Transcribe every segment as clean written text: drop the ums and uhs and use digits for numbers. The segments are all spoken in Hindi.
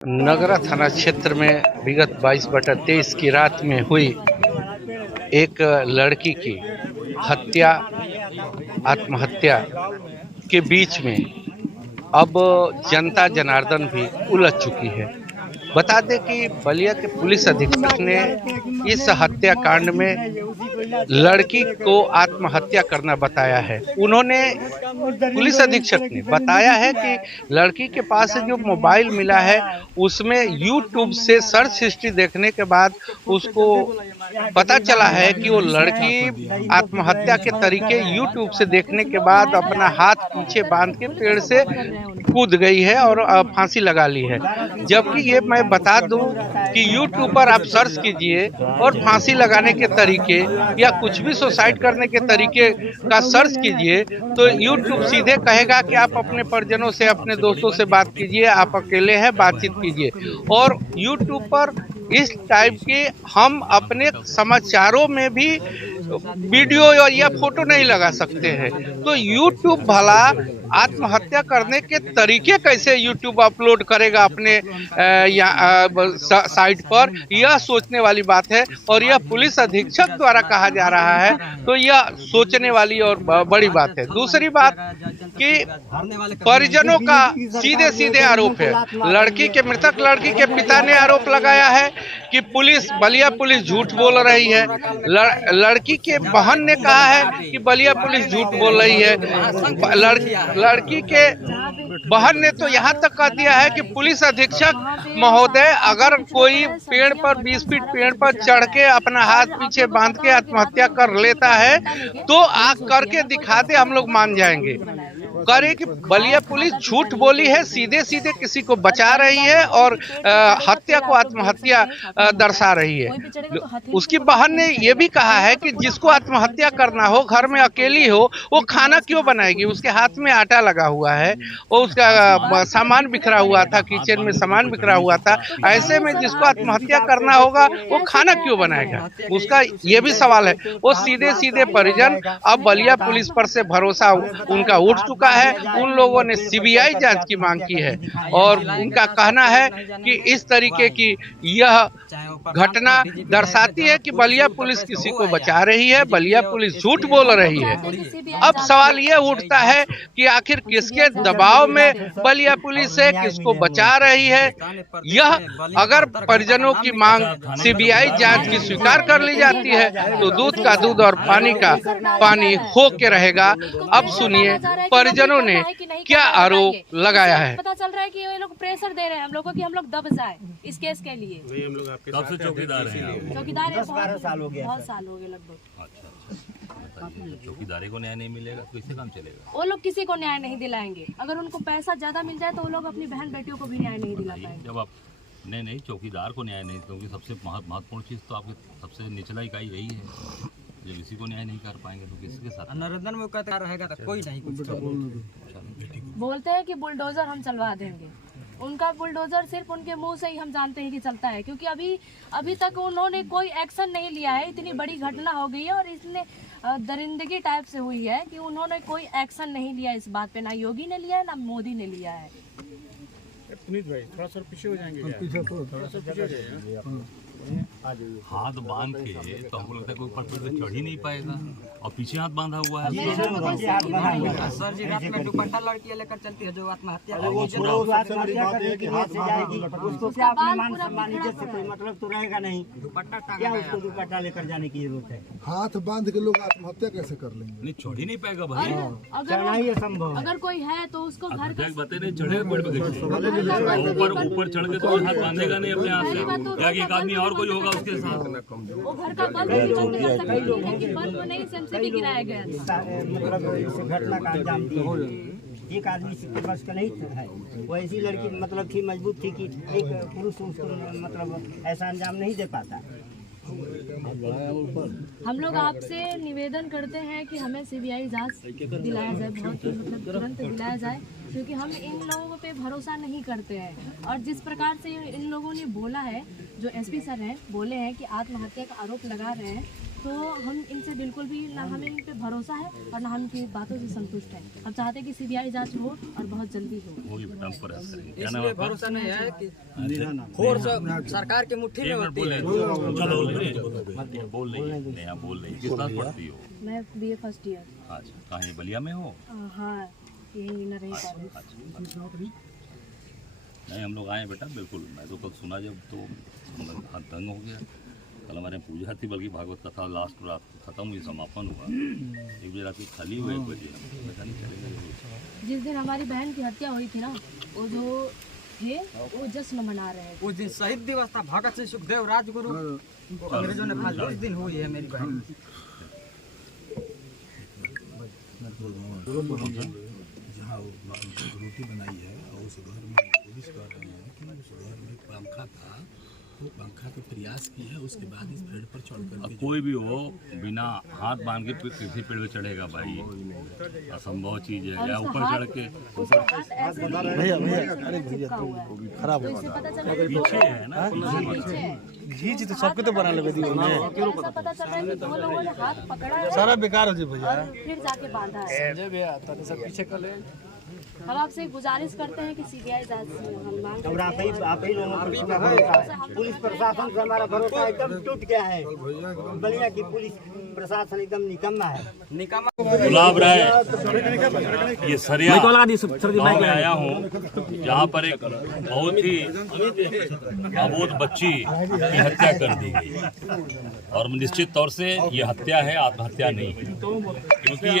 नगरा थाना क्षेत्र में विगत 22/23 की रात में हुई एक लड़की की हत्या आत्महत्या के बीच में अब जनता जनार्दन भी उलझ चुकी है। बता दें कि बलिया के पुलिस अधीक्षक ने इस हत्याकांड में लड़की को आत्महत्या करना बताया है। उन्होंने पुलिस अधीक्षक ने बताया है कि लड़की के पास से जो मोबाइल मिला है उसमें YouTube से सर्च हिस्ट्री देखने के बाद उसको पता चला है कि वो लड़की आत्महत्या के तरीके YouTube से देखने के बाद अपना हाथ पीछे बांध के पेड़ से कूद गई है और फांसी लगा ली है। जबकि ये मैं बता दूं कि YouTube पर आप सर्च कीजिए और फांसी लगाने के तरीके या कुछ भी सुसाइड करने के तरीके का सर्च कीजिए तो YouTube सीधे कहेगा कि आप अपने परिजनों से, अपने दोस्तों से बात कीजिए, आप अकेले हैं, बातचीत कीजिए। और YouTube पर इस टाइप के हम अपने समाचारों में भी वीडियो या फोटो नहीं लगा सकते हैं। तो YouTube भला आत्महत्या करने के तरीके कैसे YouTube अपलोड करेगा अपने साइट पर, यह सोचने वाली बात है। और यह पुलिस अधीक्षक द्वारा कहा जा रहा है तो यह सोचने वाली और बड़ी बात है। दूसरी बात कि परिजनों का सीधे सीधे आरोप है। मृतक लड़की के पिता ने आरोप लगाया है कि बलिया पुलिस झूठ बोल रही है। लड़की के बहन ने कहा है कि बलिया पुलिस झूठ बोल रही है। लड़की के बहन ने तो यहाँ तक कह दिया है कि पुलिस अधीक्षक महोदय, अगर कोई पेड़ पर 20 फीट पेड़ पर चढ़ के अपना हाथ पीछे बांध के आत्महत्या कर लेता है तो आग करके दिखा दे, हम लोग मान जाएंगे। करे कि बलिया पुलिस झूठ बोली है, सीधे सीधे किसी को बचा रही है और हत्या को आत्महत्या दर्शा रही है। उसकी बहन ने यह भी कहा है कि जिसको आत्महत्या करना हो, घर में अकेली हो, वो खाना क्यों बनाएगी? उसके हाथ में आटा लगा हुआ है, वो उसका सामान बिखरा हुआ था, किचन में सामान बिखरा हुआ था। ऐसे में जिसको आत्महत्या करना होगा वो खाना क्यों बनाएगा? उसका ये भी सवाल है। वो सीधे सीधे परिजन अब बलिया पुलिस पर से भरोसा उनका उठ चुका है। उन लोगों ने सीबीआई जांच की मांग की है और उनका कहना है कि इस तरीके की यह घटना दर्शाती है कि बलिया पुलिस किसी को बचा रही है, बलिया पुलिस झूठ बोल रही है। अब सवाल यह उठता है कि आखिर किसके दबाव में बलिया पुलिस है, किसको बचा रही है? यह अगर परिजनों की मांग सीबीआई जांच की स्वीकार कर ली जाती है तो दूध का दूध और पानी का पानी हो के रहेगा। अब सुनिए परिजनों ने क्या आरोप लगाया है। पता चल रहा है कि ये लोग प्रेशर दे रहे हैं हम लोगों को कि हम लोग दब जाए इस केस के लिए। हम लोग आपके कब से चौकीदार हैं? चौकीदार 12 साल हो गए, बहुत साल हो गए लगभग। चौकीदारे को न्याय नहीं मिलेगा तो कैसे काम चलेगा? वो लोग किसी को न्याय नहीं दिलाएंगे। अगर उनको पैसा ज्यादा मिल जाए तो वो लोग अपनी बहन बेटियों को भी न्याय नहीं दिला पाएंगे। जब आप नहीं चौकीदार को न्याय नहीं, क्योंकि सबसे महत्वपूर्ण चीज़ तो आपके सबसे निचला इकाई यही है। जब इसी को न्याय नहीं कर पाएंगे तो किसके साथ? नरेंद्र में कहता रहेगा तो कोई नहीं कुछ बोलते हैं कि बुलडोजर हम चलवा देंगे। उनका बुलडोजर सिर्फ उनके मुंह से ही हम जानते हैं कि चलता है, क्योंकि अभी तक उन्होंने कोई एक्शन नहीं लिया है। इतनी बड़ी घटना हो गई है और इसने दरिंदगी टाइप से हुई है कि उन्होंने कोई एक्शन नहीं लिया इस बात पे। ना योगी ने लिया है ना मोदी ने लिया है। पुनीत भाई थोड़ा सा पीछे हो जाएंगे, थोड़ा सा पीछे हो जाइए। हाथ बांध के तो हमको लगता है कोई ऊपर पे चढ़ ही नहीं पाएगा और पीछे हाथ बांधा हुआ है। सर जी रात में दुपट्टा लड़की लेकर चलती है जो आत्महत्या मतलब तो रहेगा नहीं। क्या उसको दुपट्टा लेकर जाने की जरूरत है? हाथ बांध के लोग आत्महत्या कैसे कर लेंगे? नहीं चढ़ ही नहीं पाएगा भाई। अगर कोई है तो उसको घर का बते नहीं चढ़े ऊपर चढ़ के तो हाथ बांधेगा नहीं अपने हाथ से। एक आदमी और कोई होगा उसके साथ। वो घर का बल्ब नहीं चोरी कर सकते कि बल्ब नहीं सेंसिटिव गिराया गया। मतलब इस घटना का अंजाम दिया एक आदमी के पास का नहीं है। वो ऐसी लड़की मतलब थी, मजबूत थी कि एक पुरुष उसको मतलब ऐसा अंजाम नहीं दे पाता। हम लोग आपसे निवेदन करते हैं कि हमें सीबीआई जांच दिलाया जाए, बहुत मतलब तुरंत दिलाया जाए, क्योंकि हम इन लोगों पे भरोसा नहीं करते हैं। और जिस प्रकार से इन लोगों ने बोला है, जो एसपी सर हैं बोले हैं कि आत्महत्या का आरोप लगा रहे हैं, तो हम इनसे बिल्कुल भी ना हमें इन पे भरोसा है और ना हम इनकी बातों से संतुष्ट हैं। हम चाहते हैं कि सीबीआई जांच हो और बहुत जल्दी हो। वही बेटा हम प्रयास करेंगे। क्या नाम इसलिए आपका? भरोसा नहीं है कि फोर्स सरकार की मुट्ठी में होती है। बोल रही है, नया बोल रही है। किस क्लास पढ़ती हो? मैं BA फर्स्ट ईयर। अच्छा, कहाँ ये बलिया में हो? हाँ, यही न रही पारी। अच्छा, नहीं हम लोग आए बेटा, बिल्कुल। मैं तो कल सुना जब तो हाथ दंग हो गया। कल हमारे यहाँ पूजा थी, बल्कि भागवत कथा लास्ट रात खत्म हुई, समापन हुआ। 1 बजे रात की खाली हुए, 1 बजे हम चले। जिस दिन हमारी बहन की हत्या हुई थी ना, वो जो थे वो जश्न मना रहे थे। उस दिन शहीद दिवस था, भगत सिंह सुखदेव राजगुरु अंग्रेजों ने फांसी उस दिन हुई है मेरी बहन। जहाँ रोटी बनाई है और उस घर में पुलिस कर रहे हैं कि उस घर में पंखा था, वो पंखा के प्रयास की है, उसके बाद इस पेड़ पर चढ़ कर कोई भी हो बिना हाथ बांध के किसी पेड़ पे चढ़ेगा भाई, असंभव चीज है। या ऊपर चढ़ के खराब पीछे है ना, घीच तो सबके तो बना लगे ऐसा पता चल रहा है कि 2 लोगों ने हाथ पकड़ा है, सारा बेकार हो जाए भैया, और फिर जाके बांधा है। सब पीछे कर ले। हम आपसे गुजारिश करते हैं कि सीबीआई जांच हम मांग और करते हैं। आप ही लोगों का भरोसा है। पुलिस प्रशासन से हमारा भरोसा एकदम टूट गया है। बलिया की पुलिस प्रशासन एकदम निकम्मा है। गुलाब राय, ये सरिया गाँव में आया हूँ, जहाँ पर एक बहुत ही अबोध बच्ची की हत्या कर दी गई। और निश्चित तौर से ये हत्या है, आत्महत्या नहीं है, क्योंकि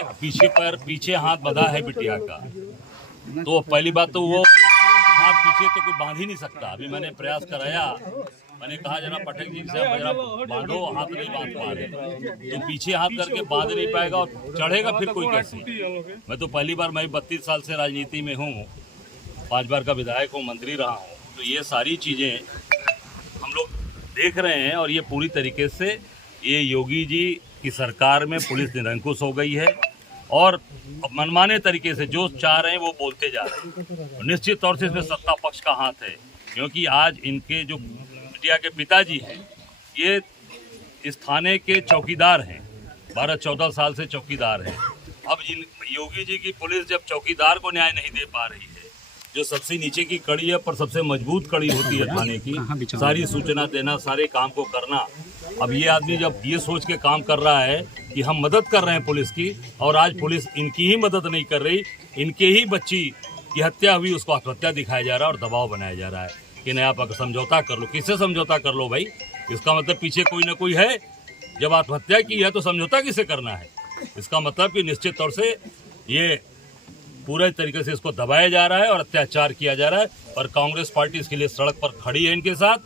पीछे हाथ बंधा है बिटिया का। तो पहली बात तो वो हाथ पीछे तो कोई बांध ही नहीं सकता। अभी मैंने प्रयास कराया, मैंने कहा जरा पटक जी से जरा बांधो, हाथ नहीं बांध पा रहे, तो पीछे हाथ करके बांध नहीं पाएगा और चढ़ेगा फिर कोई कैसे। मैं तो पहली बार, मैं 32 साल से राजनीति में हूँ, 5 बार का विधायक हूँ, मंत्री रहा हूँ, तो ये सारी चीज़ें हम लोग देख रहे हैं। और ये पूरी तरीके से ये योगी जी की सरकार में पुलिस निरंकुश हो गई है और मनमाने तरीके से जो चाह रहे हैं वो बोलते जा रहे हैं। निश्चित तौर से इसमें सत्ता पक्ष का हाथ है, क्योंकि आज इनके जो बिटिया के पिताजी हैं, ये इस थाने के चौकीदार हैं, 12-14 साल से चौकीदार हैं। अब इन योगी जी की पुलिस जब चौकीदार को न्याय नहीं दे पा रही है, जो सबसे नीचे की कड़ी है पर सबसे मजबूत कड़ी होती है थाने की, सारी सूचना देना, सारे काम को करना। अब ये आदमी जब ये सोच के काम कर रहा है कि हम मदद कर रहे हैं पुलिस की, और आज पुलिस इनकी ही मदद नहीं कर रही, इनके ही बच्ची की हत्या हुई, उसको आत्महत्या दिखाया जा रहा है और दबाव बनाया जा रहा है कि नहीं आप समझौता कर लो। किससे समझौता कर लो भाई? इसका मतलब पीछे कोई ना कोई है। जब आत्महत्या की है तो समझौता किससे करना है? इसका मतलब कि निश्चित तौर से ये पूरे तरीके से इसको दबाया जा रहा है और अत्याचार किया जा रहा है। और कांग्रेस पार्टी इसके लिए सड़क पर खड़ी है इनके साथ,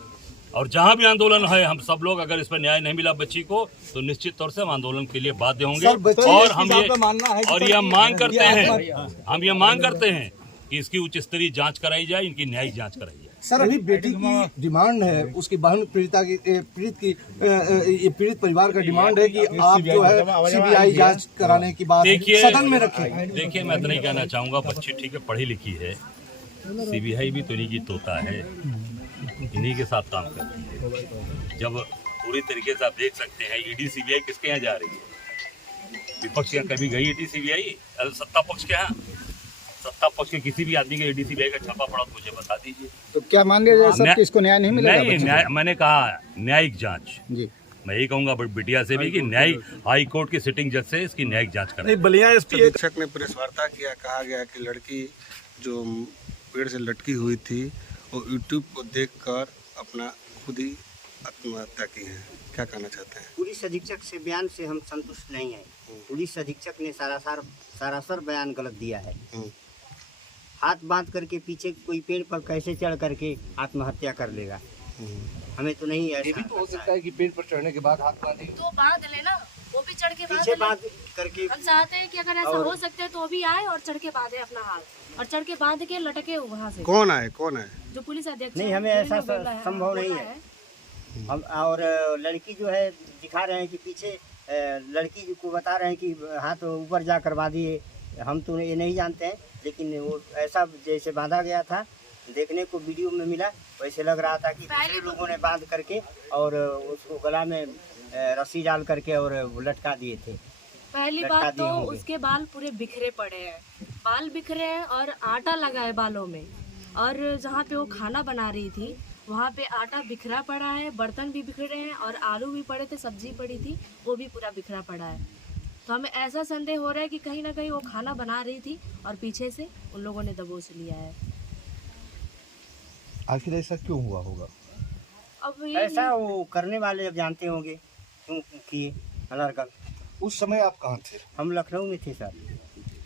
और जहां भी आंदोलन है, हम सब लोग अगर इस पर न्याय नहीं मिला बच्ची को, तो निश्चित तौर से हम आंदोलन के लिए बाध्य होंगे। और हम ये मांग करते हैं कि इसकी उच्च स्तरीय जांच कराई जाए, इनकी न्यायिक जांच कराई जाए। सर, अभी बेटी की डिमांड है, उसकी बहन पीड़ित परिवार का डिमांड है कि आप जो है सीबीआई जांच कराने की बात सदन में रखें। देखिए, मैं इतना ही कहना चाहूँगा, बच्ची ठीक है, पढ़ी लिखी है, सीबीआई भी तो इन्हीं की तोता है, इन्हीं के साथ काम करती है। जब पूरी तरीके से आप देख सकते हैं, ईडी सीबीआई किसके यहाँ जा रही है? विपक्ष यहाँ कभी गई ईडी सीबीआई? सत्ता पक्ष के यहाँ, सत्ता पक्ष के किसी भी आदमी के ईडी सीबीआई का छापा पड़ा तो मुझे बता दीजिए। तो क्या मान लिया जाए सर कि इसको न्याय नहीं मिलेगा? नहीं, मैंने कहा न्यायिक जांच जी। मैं यही कहूँगा बिटिया से भी कि न्यायिक हाई कोर्ट की सिटिंग जज से इसकी न्यायिक जांच करें। बलिया अधीक्षक ने प्रेस वार्ता किया, कहा गया कि लड़की जो पेड़ से लटकी हुई थी वो यूट्यूब को देखकर अपना खुद ही आत्महत्या की है। क्या कहना चाहते हैं? पुलिस अधीक्षक से बयान से हम संतुष्ट नहीं है। पुलिस अधीक्षक ने सरासर बयान गलत दिया है। हाथ बांध करके पीछे कोई पेड़ पर कैसे चढ़ करके आत्महत्या कर लेगा? हमें तो नहीं ऐसा। ये भी तो हो सकता है कि पेड़ पर चढ़ने के बाद हाथ बांधे, तो बांध लेना, वो भी चढ़ के पीछे बांध करके। हम चाहते हैं कि अगर ऐसा हो सकता है तो वो भी आए और चढ़ के बांधे अपना हाथ, और चढ़ के बांध के लटके वहाँ से। कौन है जो पुलिस अध्यक्ष नहीं, हमें ऐसा संभव नहीं है। हम और लड़की जो है दिखा रहे हैं कि पीछे लड़की को बता रहे हैं कि हाथ ऊपर जा करवा दिए। हम तो ये नहीं जानते हैं, लेकिन वो ऐसा जैसे बांधा गया था देखने को वीडियो में मिला, वैसे लग रहा था कि दूसरे लोगों ने बांध करके और उसको गला में रस्सी डाल करके और लटका दिए थे। पहली लटका बात दिए तो होंगे। उसके बाल पूरे बिखरे पड़े हैं, बाल बिखरे हैं और आटा लगा है बालों में, और जहाँ पे वो खाना बना रही थी वहाँ पे आटा बिखरा पड़ा है, बर्तन भी बिखरे हैं और आलू भी पड़े थे, सब्जी पड़ी थी वो भी पूरा बिखरा पड़ा है। तो हमें ऐसा संदेह हो रहा है कि कहीं ना कहीं वो खाना बना रही थी और पीछे से उन लोगों ने दबोच लिया है। आखिर ऐसा क्यों हुआ होगा? अब ये ऐसा वो करने वाले अब जानते होंगे क्यों किए हरकत। उस समय आप कहाँ थे? हम लखनऊ में थे सर।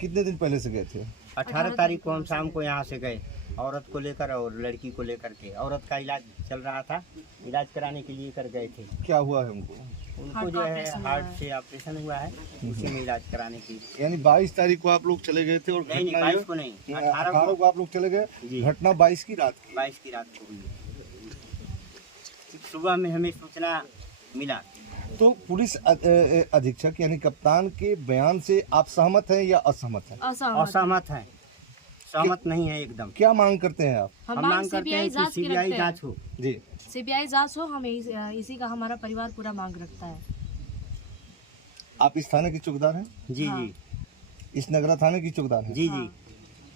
कितने दिन पहले से गए थे? 18 तारीख को हम शाम को यहाँ से गए, औरत को लेकर और लड़की को लेकर के। औरत का इलाज चल रहा था, इलाज कराने के लिए कर गए थे। क्या हुआ है उनको? उनको जो है हार्ट से ऑपरेशन हुआ है, उसी में इलाज कराने के लिए। यानी 22 तारीख को आप लोग चले गए थे और नहीं, घटना 22 को नहीं, 18 को आप लोग चले गए। जी। घटना 22 की रात की। 22 की रात को हुई। सुबह में हमें सूचना मिला। तो पुलिस अधीक्षक यानी कप्तान के बयान से आप सहमत हैं या असहमत हैं? असहमत है, सहमत नहीं है एकदम। क्या मांग करते हैं आप? हम मांग करते हैं कि सीबीआई जांच हो। जी, सीबीआई जांच हो, हम इसी का हमारा परिवार पूरा मांग रखता है। आप इस थाने की चौकीदार हैं? जी हाँ। जी इस नगरा थाने की चौकीदार हैं? जी जी।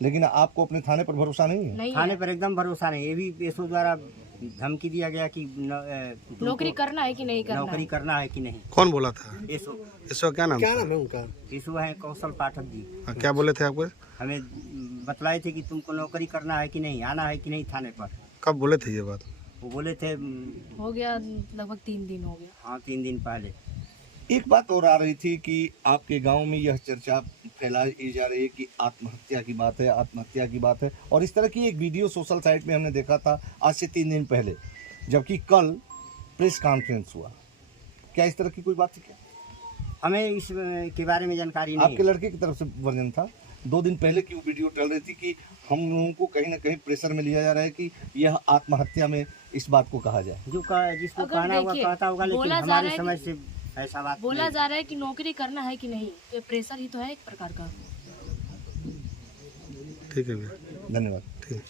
लेकिन आपको अपने थाने पर भरोसा नहीं है? नहीं थाने है। पर एकदम भरोसा नहीं। ये भी एसओ द्वारा धमकी दिया गया कि नौकरी करना है कि नहीं करना नौकरी है? करना है कि नहीं। कौन बोला था? एसओ इसका क्या नाम था? है उनका? एसओ है कौशल पाठक जी। क्या बोले थे आपको? हमें बतलाए थे कि तुमको नौकरी करना है कि नहीं, आना है कि नहीं थाने पर। कब बोले थे ये बात? वो बोले थे हो गया लगभग 3 दिन हो गया। हाँ 3 दिन पहले। एक बात और आ रही थी कि आपके गांव में यह चर्चा फैलाई जा रही है कि आत्महत्या की बात है, आत्महत्या की बात है, और इस तरह की एक वीडियो सोशल साइट में हमने देखा था आज से 3 दिन पहले, जबकि कल प्रेस कॉन्फ्रेंस हुआ। क्या इस तरह की कोई बात थी क्या? हमें इस के बारे में जानकारी नहीं आपके है। लड़के की तरफ से वर्जन था। 2 दिन पहले की वो वीडियो चल रही थी कि हम लोगों को कहीं ना कहीं प्रेशर में लिया जा रहा है कि यह आत्महत्या में इस बात को कहा जाए। जिसको अगर कहना हुआ देखिए, कहता होगा, लेकिन बोला जा हमारे रहा है समझ से ऐसा बात बोला नहीं। जा रहा है कि नौकरी करना है कि नहीं, तो प्रेशर ही तो है एक प्रकार का। ठीक है भैया, धन्यवाद। ठीक।